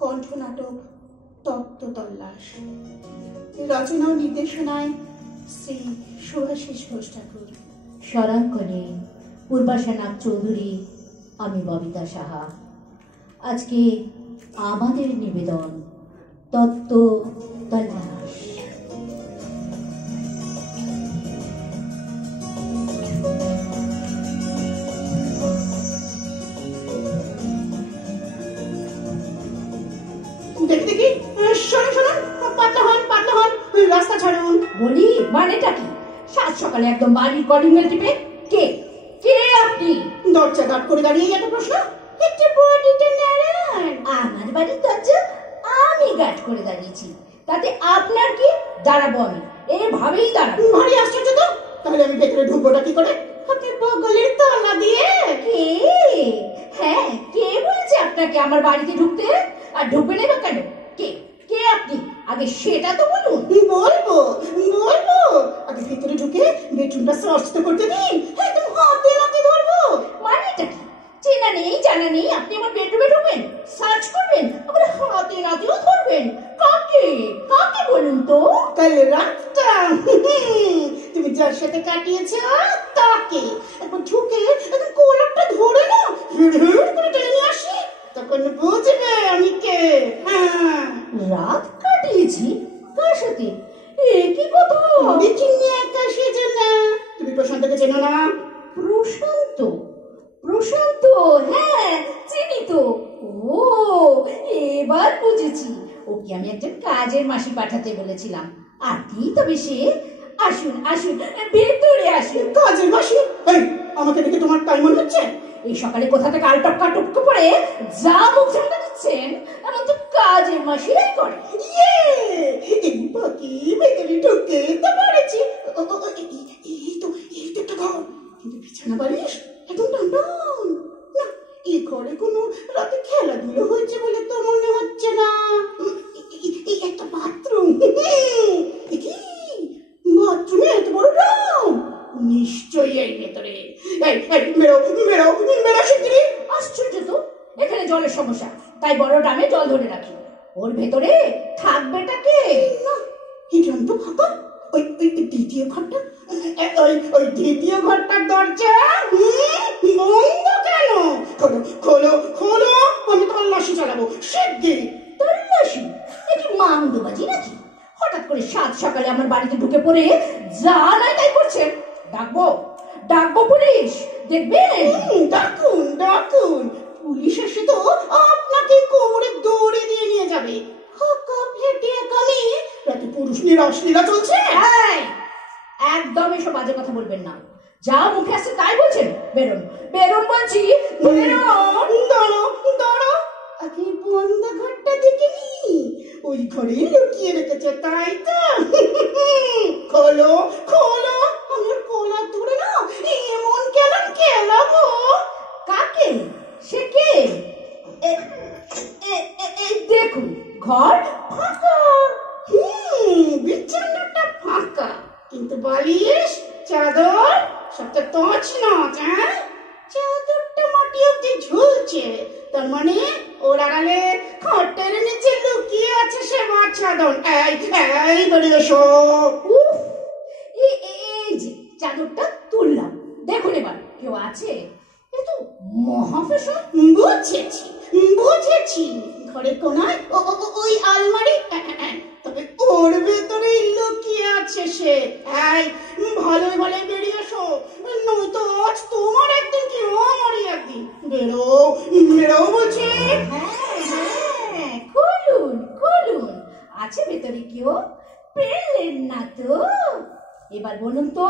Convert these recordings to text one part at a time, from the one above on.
কণ্ঠনাটক তত্ত্ব তল্লাশ, রচনা ও নির্দেশনায় শ্রী শুভাশিস ঘোষ ঠাকুর, স্বরাঙ্কনে পূর্বাশা নাগ চৌধুরী, আমি ববিতা সাহা। আজকে আমাদের নিবেদন তত্ত্ব তল্লাশ। দেখি দেখি, শোনেন শোনেন, পাতলা হন পাতলা হন, রাস্তা ছাড়ুন। বলি মানেটা কি? সাত সকালে একদম বাড়ির কলিং বেল টিপে কে কে আপনি? দরজা গাট করে দাঁড়িয়ে এত প্রশ্ন? একটু বডিটা নাড়ান। আমার বাড়ির দরজা আমি গাট করে দাঁড়িয়েছি, তাতে আপনার কি? দাঁড়াবো আমি, এভাবেই দাঁড়াবো। ভারী আশ্চর্য তো, তাহলে আমি ভেতরে ঢুকবোটা কি করে? আপনি বগলের তলা দিয়ে? কে? হ্যাঁ, কে বলেছে আপনাকে আমার বাড়িতে ঢুকতে? আর ঢুকবেন না কেন? কে কে আপনি? আগে সেটা তো বলুন। বলবো বলবো, আগে ভেতরে ঢুকে বেডরুমটা সার্চ তো করতে দিন, একদম হাতে নাতে ধরবো। মানেটা কি? চেনা নেই জানা নেই, আপনি আমার বেডরুমে ঢুকবেন, সার্চ করবেন, আবার হাতে নাতেও ধরবেন? কাকে কাকে বলুন তো? কাল রাতটা তুমি যার সাথে কাটিয়েছো তাকে একবার ঢুকে একদম কোলাপটা ধরে না হিড় করে টেনে নিয়ে আসি, তখন বুঝবে আমি কে। হ্যাঁ, রাত কাটিয়েছি? কার সাথে? এ কি কথা? চিনি একা সেজে না। তুমি প্রশান্তকে চেনো না? প্রশান্ত? প্রশান্ত, হ্যাঁ চিনি তো। ও, এবার বুঝেছি, ওকে আমি একজন কাজের মাসি পাঠাতে বলেছিলাম। আর কি তবে সে? আসুন আসুন, ভেতরে আসুন। কাজের মাসি? এই, আমাকে দেখে তোমার তাই মনে হচ্ছে? এই সকালে কোথা থেকে আলটপকা টপকে পড়ে যা মুখ সামনে দিচ্ছেন, এমন তো কাজের মাসিরাই করে। ইয়ে, এই বাকি ভেতরে ঢুকে তো পড়েছি। এই তো একটা ঘর, কিন্তু বিছানা বালিশ একদম টানটান। না, এই ঘরে কোনো রাতে খেলাধুলো হয়েছে বলে তো মনে হচ্ছে না। এই একটা বাথরুম, কি বাথরুমে এত বড় ড্রাম? নিশ্চয়ই এই ভেতরে। মেরো মেরো মেরো শিগগিরি। আশ্চর্য তো, এখানে জলের সমস্যা, তাই বড় ড্রামে জল ধরে রাখি। ওর ভেতরে থাকবেটাকে? না, এই ড্রাম তো ফাঁকা। ওই দ্বিতীয় ঘরটা, ওই দ্বিতীয় ঘরটার দরজা বন্ধ কেন? খোলো খোলো খোলো, আমি তল্লাশি চালাবো শিগগিরি। তল্লাশি? এ কি মাংদবাজি নাকি? হঠাৎ করে সাত সকালে আমার বাড়িতে ঢুকে পড়ে যা নাই তাই করছেন। ডাকবো ডাকবো পুলিশ, দেখবেন? ডাকুন ডাকুন, পুলিশ এসে তো আপনাকে কোমরে দৌড়ে দিয়ে নিয়ে যাবে। হাকা ফেটে কানে রাতে পুরুষ নিরাশ্লীলা চলছে। এই, একদম এসব বাজে কথা বলবেন না। যা মুখে আসছে তাই বলছেন। বেরোন বেরোন বলছি, বেরোন। দাঁড়ো দাঁড়ো, আগে বন্ধ ঘরটা দেখে নি, ওই ঘরে লুকিয়ে রেখেছে তাই তো? খোলো খোলো, আমার কোলা ধরে না এমন কেমন খেলাবো। কাকে? সে কে? এই দেখুন, ঘর ফাঁকা। বিছানাটা ফাঁকা, কিন্তু বালিশ চাদর সবটা তছনছ। চাদরটা মাটি অব্দি ঝুলছে, তার মানে ওরা গেলে খটের নিচে লুকিয়ে আছে সে বাচ্চাদন। এই ধরে এসো। উফ, এই যে চাদরটা তুললাম, দেখুন এবার কেউ আছে? এ তো মহাফেশন। বুঝেছি বুঝেছি, ঘরে কোনায় ওই আলমারি, তবে ওর ভেতরে লুকিয়ে আছে সে। ভালো ভালো বেরিয়ে এসো, নয়তো আজ তোমার একদিন কি আমারই একদিন। বেরো বেরো বলছি। হ্যাঁ, খুলুন খুলুন, আছে ভেতরে কেউ? পেলেন না তো? এবার বলুন তো,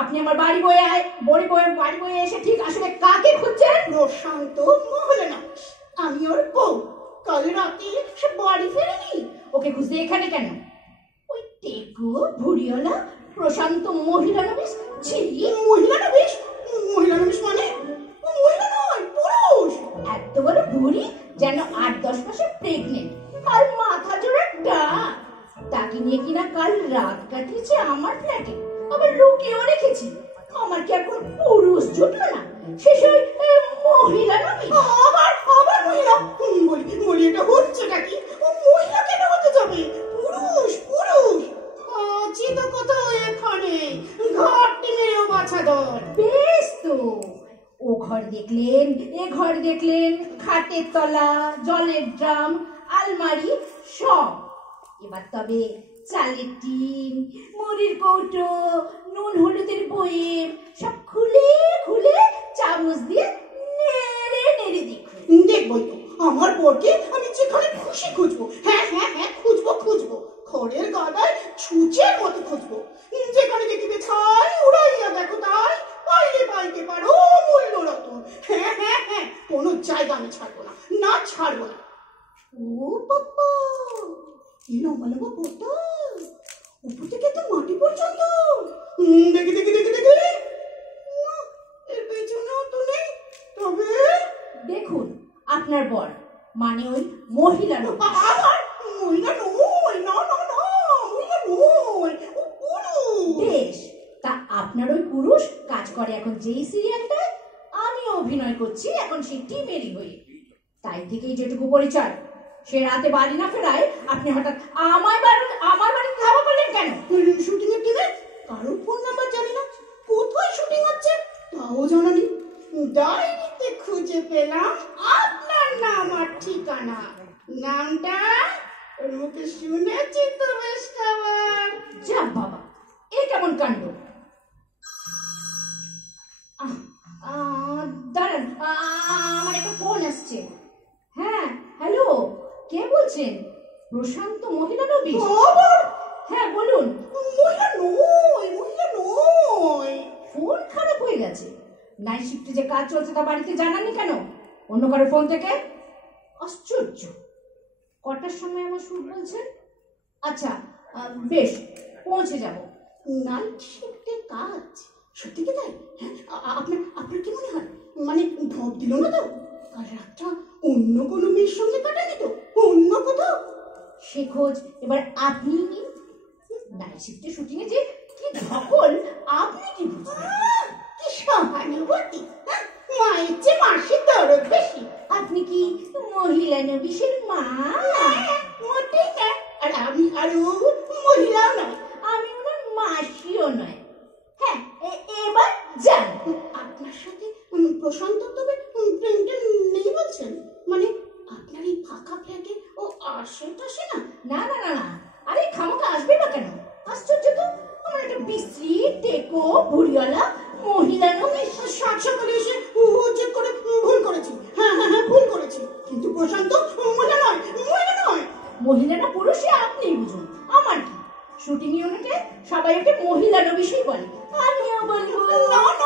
আপনি আমার বাড়ি বয়ে এসে ঠিক আসলে কাকে খুঁজছেন? প্রশান্ত মহলেনা, আমি ওর বউ। কাল রাতে সে বাড়ি ফেরেনি। ওকে খুঁজতে এখানে কেন? ওই টেকো ভুড়িওয়ালা প্রশান্ত মহিলানবিশ? ছি, মহিলানবিশ? মহিলানবিশ মানে? ও মহিলা নয়, পুরুষ। এত বড় বুড়ি, যেন 8-10 মাসে প্রেগনেন্ট, আর মাথা জোড়া ডাক। তাকে নিয়ে কিনা কাল রাত কাটিয়েছে আমার ফ্ল্যাটে, আবার লুকিয়েও রেখেছি। আমার কি আর কোন পুরুষ জুটলো না? শেষে মহিলা নবী। আবার আবার মহিলা? বলি এটা হচ্ছেটা কি? খাটের তলা, জলের ড্রাম, আলমারি সব। এবার তবে চালের টিন, মুড়ির কৌটো, নুন হলুদের বয়েম সব খুলে খুলে চামচ দিয়ে নেড়ে নেড়ে দেখুন। দেখবই তো, আমার বরকে আমি যেখানে খুশি খুঁজবো। হ্যাঁ হ্যাঁ হ্যাঁ, খুঁজবো খুঁজবো, খড়ের গাদায় ছুঁচের মতো খুঁজবো। যেখানে দেখিবে ছাই, উড়াইয়া দেখো তাই, পাইলে পাইতে পারো মূল্য রতন। হ্যাঁ হ্যাঁ হ্যাঁ, কোনো জায়গা আমি ছাড়বো না, না ছাড়বো না। ও বাবা, কি লম্বা লম্বা পোতা, উপর থেকে তো মাটি পর্যন্ত। দেখি দেখি দেখি দেখি, না, এর পেছনেও তো নেই। তবে দেখুন আপনার বর, মানে ওই মহিলা লোক। আবার মহিলা নয়, না না না, মহিলা নয়, ও পুরুষ। বেশ, তা আপনার ওই পুরুষ কাজ করে এখন যেই সিরিয়ালটায় আমি অভিনয় করছি এখন সেই টিমেরই হয়ে। তাই থেকেই যেটুকু পরিচয়, সে রাতে বাড়ি না ফেরায় আপনি হঠাৎ আমার বাড়িতে ধাওয়া করলেন কেন? শুটিং এর টিমে কারোর ফোন নাম্বার জানি না, কোথায় শুটিং হচ্ছে তাও জানা নেই। ডায়েরিতে খুঁজে পেলাম আপনার নাম আর ঠিকানা। নামটা মুখে শুনেছি তো বেশ খাবার। যা বাবা, এ কেমন কাণ্ড! দাঁড়ান, আমার একটা ফোন আসছে। হ্যাঁ, হ্যালো, কে বলছেন? প্রশান্ত মহিলা নবী? আবার হ্যাঁ বলুন। মহিলা নয়, মহিলা নয়। ফোন খারাপ হয়ে গেছে? নাইট শিফটে যে কাজ চলছে তা বাড়িতে জানানি কেন? অন্য কারো ফোন থেকে? আশ্চর্য! কটার সময় আমার শুট বলছেন? আচ্ছা, বেশ, পৌঁছে যাব। নাইট শিফটে কাজ, সত্যি কি তাই? হ্যাঁ, আপনার কি মনে হয়? মানে ঢপ দিল না তো? কাল রাতটা অন্য কোনো মেয়ের সঙ্গে কাটানি তো? অন্য কোথাও? সে খোঁজ এবার আপনি নিন। নাইট শিফটে শুটিং এ যে কি ধকল আপনি কি বুঝবেন? কি সহানুভূতি! হ্যাঁ, মায়ের চেয়ে মাসির দরদ বেশি। আপনি কি মহিলা নবীশের মা? মোটেই না। আর আমি আর ও মহিলাও নয়। আমি ওনার মাসিও নয়। হ্যাঁ, এবার যান। আপনার সাথে প্রশান্ত তবে প্রেমটা নেই বলছেন? মানে আপনার এই ফাঁকা ফ্ল্যাটে ও আসে টাসে না? না না না না, আরে খামোকা আসবে বা কেন? আশ্চর্য তো, আমার একটা বিশ্রী টেকো বুড়িওয়ালা মহিলা নবী। সাত সকালে এসে চেক করে ভুল করেছি। হ্যাঁ হ্যাঁ হ্যাঁ, ভুল করেছি, কিন্তু প্রশান্ত মহিলা নয়, মহিলা নয়। মহিলাটা পুরুষে আপনি বুঝুন, আমার কি? শুটিং ইউনিটে সবাই ওকে মহিলা নবীশই বলে, আমিও বলবো। না